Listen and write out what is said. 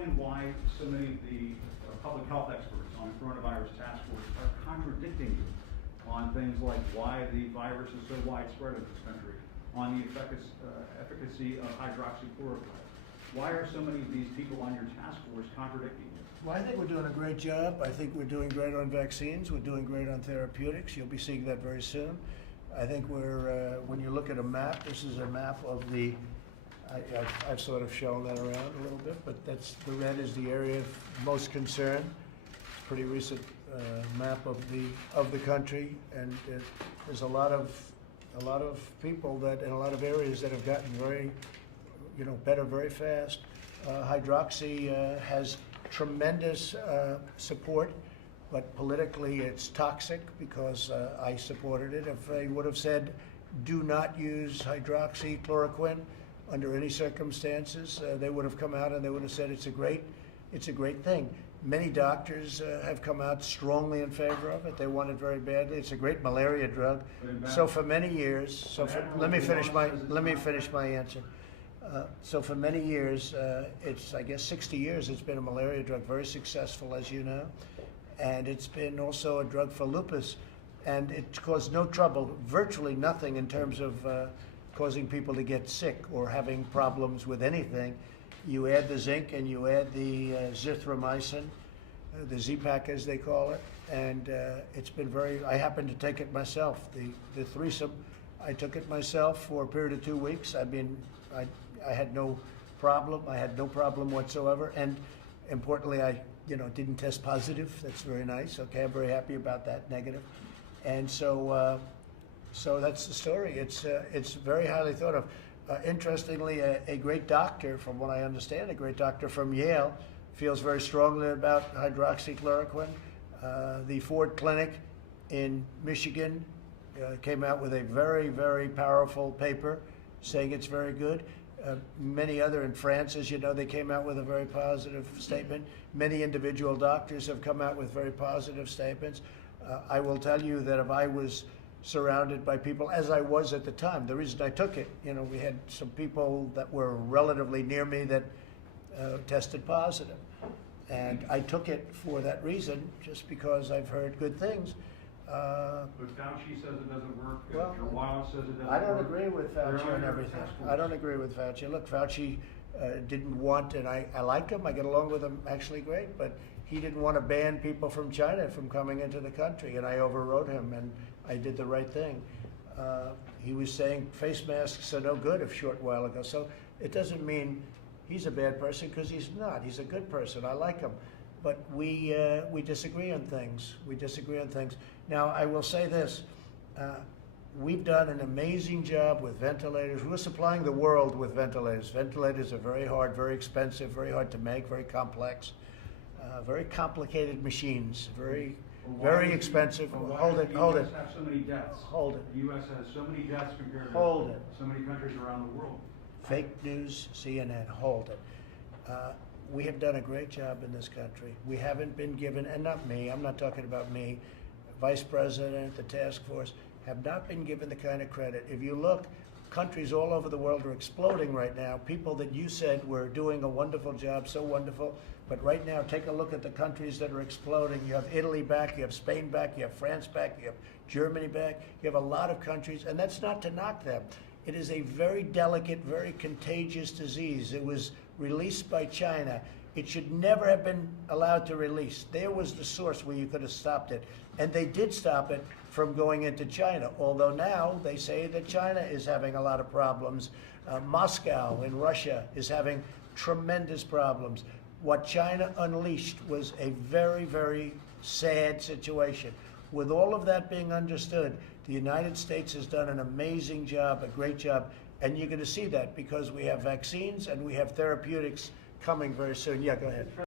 explain why so many of the public health experts on the coronavirus task force are contradicting you on things like why the virus is so widespread in this country, on the efficacy of hydroxychloroquine? Why are so many of these people on your task force contradicting you? Well, I think we're doing a great job. I think we're doing great on vaccines. We're doing great on therapeutics. You'll be seeing that very soon. I think we're, when you look at a map, this is a map of the, I've sort of shown that around a little bit, but that's, the red is the area of most concern. It's a pretty recent map of the country, and there's a lot of people that in a lot of areas that have gotten very, better very fast. Hydroxy has tremendous support, but politically it's toxic because I supported it. If I would have said, do not use hydroxychloroquine under any circumstances, they would have come out and they would have said it's a great thing. Many doctors have come out strongly in favor of it. They want it very badly. It's a great malaria drug. So for many years, let me finish my answer. So for many years, it's, I guess 60 years, it's been a malaria drug, very successful, as you know. And it's been also a drug for lupus. And it caused no trouble, virtually nothing in terms of causing people to get sick or having problems with anything. You add the zinc and you add the zithromycin, the Z-Pak as they call it, and it's been very, I happen to take it myself. The threesome, I took it myself for a period of 2 weeks. I had no problem. I had no problem whatsoever, and importantly, I didn't test positive. That's very nice. Okay, I'm very happy about that. Negative, and so that's the story. It's very highly thought of. Interestingly, a great doctor, from what I understand, a great doctor from Yale, feels very strongly about hydroxychloroquine. The Ford Clinic in Michigan came out with a very, very powerful paper saying it's very good. Many other in France, as you know, they came out with a very positive statement. Many individual doctors have come out with very positive statements. I will tell you that if I was surrounded by people, as I was at the time, the reason I took it, we had some people that were relatively near me that tested positive. And I took it for that reason, just because I've heard good things. But Fauci says it doesn't work. Well, Wallace says it doesn't work. I don't agree with Fauci on everything. I don't agree with Fauci. Look, Fauci didn't want, and I like him, I get along with him actually great, but he didn't want to ban people from China from coming into the country, and I overrode him, and I did the right thing. He was saying face masks are no good a short while ago, so it doesn't mean he's a bad person, because he's not. He's a good person. I like him. But we disagree on things. We disagree on things. Now, I will say this. We've done an amazing job with ventilators. We're supplying the world with ventilators. Ventilators are very hard, very expensive, very hard to make, very complex, very complicated machines, very expensive. Hold it. The U.S. have so many deaths. Hold it. The U.S. has so many deaths compared to so many countries around the world. Fake news, CNN, hold it. We have done a great job in this country. We haven't been given, and not me, I'm not talking about me, Vice President, the task force, have not been given the kind of credit. If you look, countries all over the world are exploding right now. People that you said were doing a wonderful job, so wonderful, but right now, take a look at the countries that are exploding. You have Italy back, you have Spain back, you have France back, you have Germany back. You have a lot of countries, and that's not to knock them. It is a very delicate, very contagious disease. It was released by China. It should never have been allowed to release. There was the source where you could have stopped it. And they did stop it from going into China, although now they say that China is having a lot of problems. Moscow in Russia is having tremendous problems. What China unleashed was a very, very sad situation. With all of that being understood, the United States has done an amazing job, a great job, and you're going to see that because we have vaccines and we have therapeutics coming very soon. Yeah, go ahead.